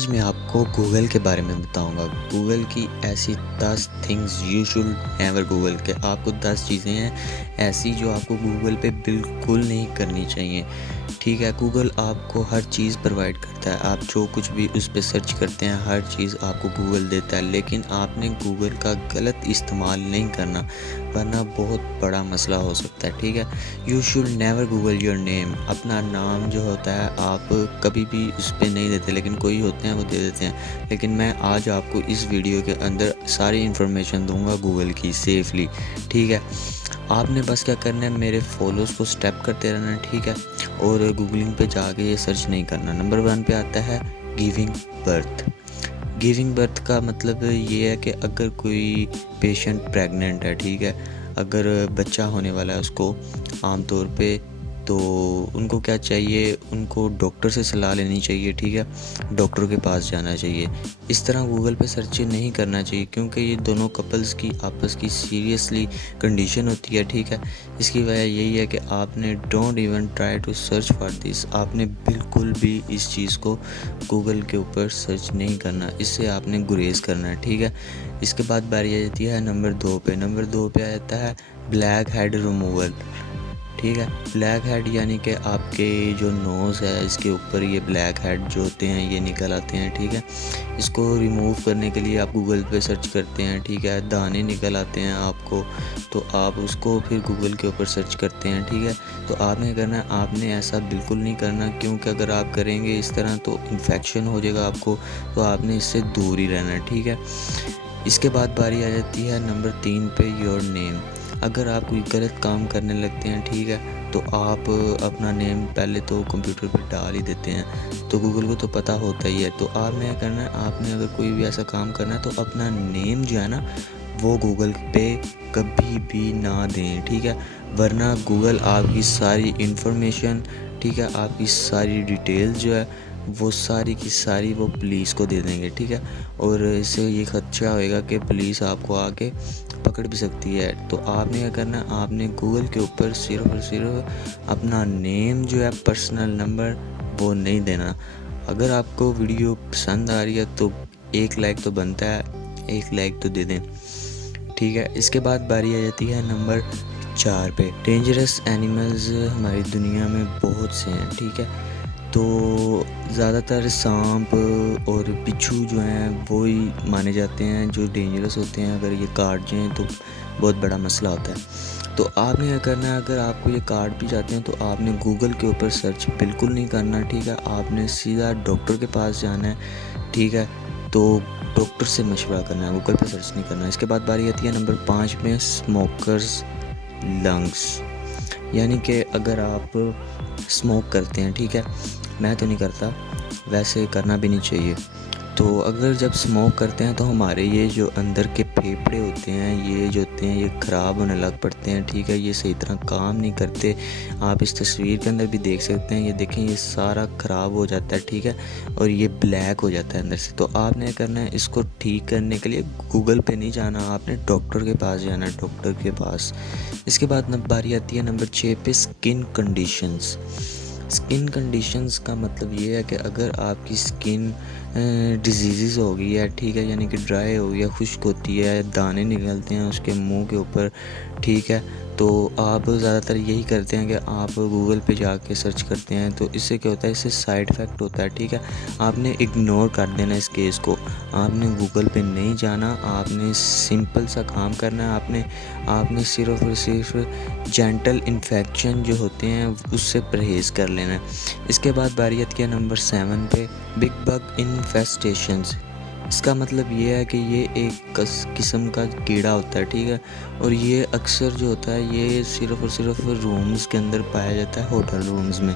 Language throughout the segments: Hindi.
आज मैं आपको गूगल के बारे में बताऊंगा। गूगल की ऐसी 10 things you should never Google के आपको 10 चीज़ें हैं ऐसी जो आपको गूगल पे बिल्कुल नहीं करनी चाहिए। ठीक है, गूगल आपको हर चीज़ प्रोवाइड करता है। आप जो कुछ भी उस पर सर्च करते हैं हर चीज़ आपको गूगल देता है, लेकिन आपने गूगल का गलत इस्तेमाल नहीं करना, वरना बहुत बड़ा मसला हो सकता है। ठीक है, you should never Google your name. अपना नाम जो होता है आप कभी भी उस पर नहीं देते, लेकिन कोई होते हैं वो दे देते हैं। लेकिन मैं आज आपको इस वीडियो के अंदर सारी इन्फॉर्मेशन दूंगा गूगल की सेफली। ठीक है, आपने बस क्या करना है, मेरे फॉलोज़ को स्टेप करते रहना है। ठीक है, और गूगलिंग पे जाके ये सर्च नहीं करना। नंबर 1 पे आता है गिविंग बर्थ। गिविंग बर्थ का मतलब ये है कि अगर कोई पेशेंट प्रेग्नेंट है, ठीक है, अगर बच्चा होने वाला है उसको आमतौर पे, तो उनको क्या चाहिए, उनको डॉक्टर से सलाह लेनी चाहिए। ठीक है, डॉक्टर के पास जाना चाहिए। इस तरह गूगल पे सर्च नहीं करना चाहिए, क्योंकि ये दोनों कपल्स की आपस की सीरियसली कंडीशन होती है। ठीक है, इसकी वजह यही है कि आपने don't even try to search for this. आपने बिल्कुल भी इस चीज़ को गूगल के ऊपर सर्च नहीं करना, इससे आपने गुरेज करना है। ठीक है, इसके बाद बारी आ जाती है नंबर 2 पे। नंबर 2 पे आ जाता है ब्लैक हेड रिमूवल। ठीक है, ब्लैक हेड यानी कि आपके जो नोज़ है इसके ऊपर ये ब्लैक हेड जो होते हैं ये निकल आते हैं। ठीक है, इसको रिमूव करने के लिए आप गूगल पे सर्च करते हैं। ठीक है, दाने निकल आते हैं आपको, तो आप उसको फिर गूगल के ऊपर सर्च करते हैं। ठीक है, तो आपने करना है, आपने ऐसा बिल्कुल नहीं करना, क्योंकि अगर आप करेंगे इस तरह तो इन्फेक्शन हो जाएगा आपको, तो आपने इससे दूर ही रहना है। ठीक है, इसके बाद बारी आ जाती है नंबर 3 पे योर नेम। अगर आप कोई गलत काम करने लगते हैं, ठीक है, तो आप अपना नेम पहले तो कंप्यूटर पर डाल ही देते हैं, तो गूगल को तो पता होता ही है। तो आपने क्या करना है, आपने अगर कोई भी ऐसा काम करना है तो अपना नेम जो है ना वो गूगल पे कभी भी ना दें। ठीक है, वरना गूगल आपकी सारी इन्फॉर्मेशन, ठीक है, आपकी सारी डिटेल्स जो है वो सारी की सारी वो पुलिस को दे देंगे। ठीक है, और इससे ये खदशा होएगा कि पुलिस आपको आके पकड़ भी सकती है। तो आपने क्या करना है, आपने गूगल के ऊपर सिर्फ और सिर्फ अपना नेम जो है, पर्सनल नंबर, वो नहीं देना। अगर आपको वीडियो पसंद आ रही है तो एक लाइक तो बनता है, एक लाइक तो दे दें। ठीक है, इसके बाद बारी आ जाती है नंबर 4 पे। डेंजरस एनिमल्स हमारी दुनिया में बहुत से हैं। ठीक है, तो ज़्यादातर सांप और बिच्छू जो हैं वो ही माने जाते हैं जो डेंजरस होते हैं। अगर ये काट जाएँ तो बहुत बड़ा मसला होता है। तो आपने क्या करना है, अगर आपको ये काट भी जाते हैं तो आपने गूगल के ऊपर सर्च बिल्कुल नहीं करना। ठीक है, आपने सीधा डॉक्टर के पास जाना है। ठीक है, तो डॉक्टर से मशवरा करना है, गूगल पर सर्च नहीं करना। इसके बाद बारी आती है नंबर 5 में स्मोकर्स लंग्स। यानी कि अगर आप स्मोक करते हैं, ठीक है, मैं तो नहीं करता, वैसे करना भी नहीं चाहिए। तो अगर जब स्मोक करते हैं तो हमारे ये जो अंदर के फेफड़े होते हैं ये जो होते हैं ये ख़राब होने लग पड़ते हैं। ठीक है, ये सही तरह काम नहीं करते। आप इस तस्वीर के अंदर भी देख सकते हैं, ये देखें, ये सारा ख़राब हो जाता है। ठीक है, और ये ब्लैक हो जाता है अंदर से। तो आपने करना है, इसको ठीक करने के लिए गूगल पे नहीं जाना, आपने डॉक्टर के पास जाना है, डॉक्टर के पास। इसके बाद बारी आती है नंबर 6 पे स्किन कंडीशंस। स्किन कंडीशंस का मतलब ये है कि अगर आपकी स्किन डिजीज़ हो गई है, ठीक है, यानी कि ड्राई हो गई है, खुश्क होती है, दाने निकलते हैं उसके मुंह के ऊपर, ठीक है, तो आप ज़्यादातर यही करते हैं कि आप गूगल पे जाके सर्च करते हैं। तो इससे क्या होता है, इससे साइड इफ़ेक्ट होता है। ठीक है, आपने इग्नोर कर देना इस केस को, आपने गूगल पे नहीं जाना, आपने सिंपल सा काम करना है। आपने सिर्फ़ और सिर्फ जेंटल इन्फेक्शन जो होते हैं उससे परहेज़ कर लेना है। इसके बाद बारी आती है नंबर 7 पे बिग बग इन्फेस्टेशंस। इसका मतलब ये है कि ये एक किस्म का कीड़ा होता है। ठीक है, और ये अक्सर जो होता है ये सिर्फ़ और सिर्फ रूम्स के अंदर पाया जाता है, होटल रूम्स में।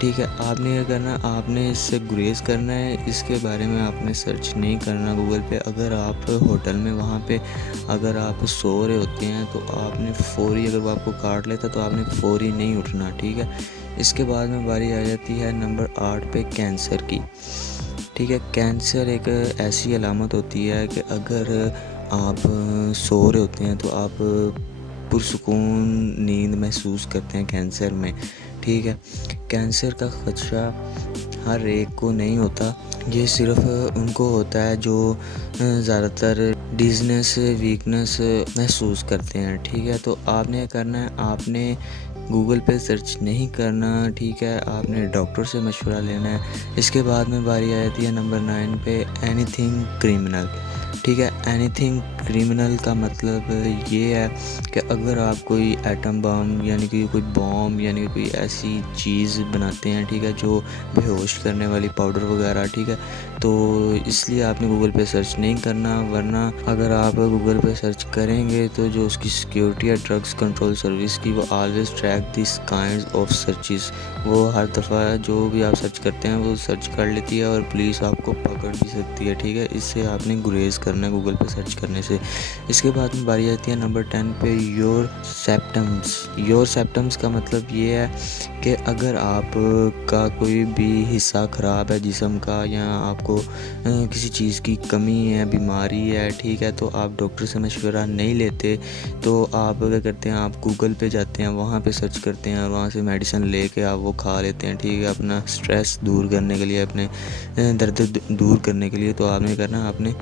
ठीक है, आपने क्या करना, आपने इससे गुरेज करना है, इसके बारे में आपने सर्च नहीं करना गूगल पे। अगर आप होटल में वहाँ पे अगर आप सो रहे होते हैं तो आपने फ़ौरी, अगर वो आपको काट लेता तो आपने फ़ौरी नहीं उठना। ठीक है, इसके बाद में बारी आ जाती है नंबर 8 पे कैंसर की। ठीक है, कैंसर एक ऐसी अलामत होती है कि अगर आप सो रहे होते हैं तो आप पुरसुकून नींद महसूस करते हैं कैंसर में। ठीक है, कैंसर का खदशा हर एक को नहीं होता। ये सिर्फ उनको होता है जो ज़्यादातर डिज़नेस वीकनेस महसूस करते हैं, ठीक है। तो आपने करना है, आपने गूगल पे सर्च नहीं करना, ठीक है। आपने डॉक्टर से मशवरा लेना है। इसके बाद में बारी आ जाती है नंबर 9 पे, एनीथिंग क्रिमिनल, ठीक है। एनीथिंग क्रिमिनल का मतलब ये है कि अगर आप कोई एटम बम यानी कि कोई बॉम्ब यानी कि कोई ऐसी चीज़ बनाते हैं, ठीक है, जो बेहोश करने वाली पाउडर वगैरह, ठीक है, तो इसलिए आपने गूगल पे सर्च नहीं करना। वरना अगर आप गूगल पे सर्च करेंगे तो जो उसकी सिक्योरिटी है ड्रग्स कंट्रोल सर्विस की, वो always track this kind of searches. वो हर दफ़ा जो भी आप सर्च करते हैं वो सर्च कर लेती है और पुलिस आपको पकड़ भी सकती है, ठीक है। इससे आपने गुरेज करना है गूगल पे सर्च करने से। इसके बाद में बारी आती है नंबर 10 पे, योर सेप्टम्स। योर सेप्टम्स का मतलब ये है कि अगर आप का कोई भी हिस्सा ख़राब है जिस्म का, या आपको किसी चीज़ की कमी है, बीमारी है, ठीक है, तो आप डॉक्टर से मशवरा नहीं लेते। तो आप क्या करते हैं, आप गूगल पे जाते हैं, वहाँ पे सर्च करते हैं और वहाँ से मेडिसिन लेके आप वो खा लेते हैं, ठीक है, अपना स्ट्रेस दूर करने के लिए, अपने दर्द दूर करने के लिए। तो आपने करना, आपने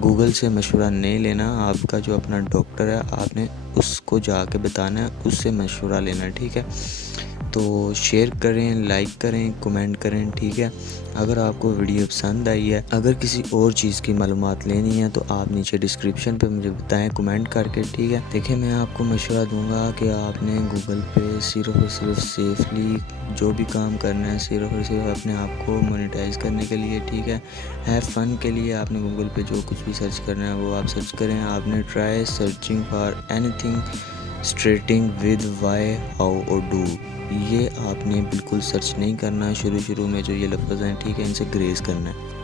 गूगल से मशवरा नहीं लेना। आपका जो अपना डॉक्टर है आपने उसको जाके बताना है, उससे मशवरा लेना, ठीक है। तो शेयर करें, लाइक करें, कमेंट करें, ठीक है। अगर आपको वीडियो पसंद आई है, अगर किसी और चीज़ की मालूमात लेनी है तो आप नीचे डिस्क्रिप्शन पे मुझे बताएं कमेंट करके, ठीक है। देखिए, मैं आपको मशवरा दूंगा कि आपने गूगल पे सिर्फ और सिर्फ सेफली जो भी काम करना है, सिर्फ और सिर्फ अपने आप को मोनेटाइज करने के लिए, ठीक है, हैव फन के लिए आपने गूगल पे जो कुछ भी सर्च करना है वो आप सर्च करें। आपने try searching for anything starting with Y, how और डू, ये आपने बिल्कुल सर्च नहीं करना। शुरू में जो ये लफ्ज़ हैं, ठीक है, इनसे ग्रेज करना है।